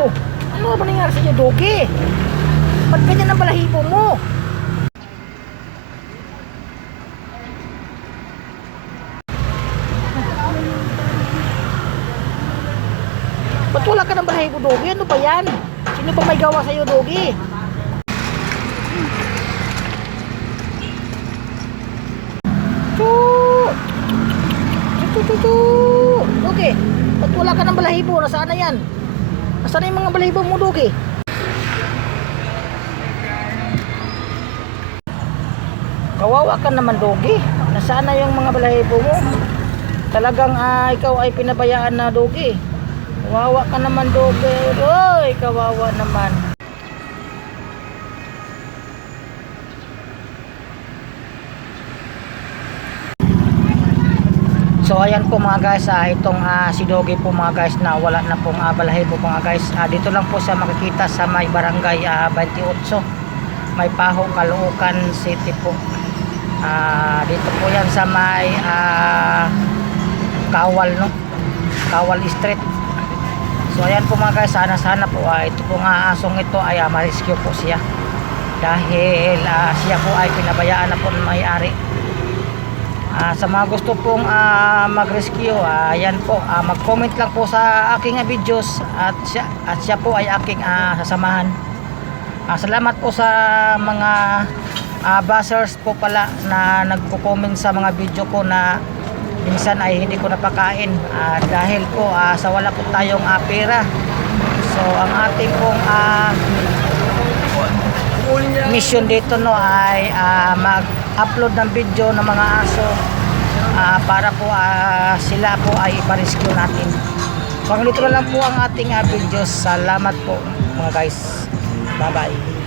Oh, ano ba nangyari sa inyo, Dogi? Ba't ganyan ang balahibo mo? Ba't wala ka ng balahibo, Dogi? Ano ba yan? Sino ba may gawa sa'yo, Dogi? Dogi, ba't wala ka ng balahibo? Nasaan na yan? Nasaan na yung mga balahibo mo, Dogi? Kawawa ka naman, Dogi. Nasaan na yung mga balahibo mo? Talagang ikaw ay pinabayaan na, Dogi. Kawawa ka naman, Dogi. Oy, kawawa naman. So ayan po mga guys, itong si Dogi po mga guys na wala na pong balahibo po mga guys. Dito lang po siya makikita sa may barangay 28, may Paho, Caloocan City po. Dito po yan sa may Kawal, no? Kawal Street. So ayan po mga guys, sana po ito po nga asong ito ay ma-rescue po siya. Dahil siya po ay pinabayaan na po ng may-ari. Sa mga gusto pong mag-rescue, ayan po, mag-comment lang po sa aking videos at siya po ay aking sasamahan. Salamat po sa mga buzzers po pala na nagko-comment sa mga video ko na minsan ay hindi ko napakain dahil po sa wala po tayong pera. So ang ating pong mission dito no ay mag-upload ng video ng mga aso para po sila po ay ipa-rescue natin. So hanggang dito lang po ang ating videos. Salamat po mga guys. Bye bye.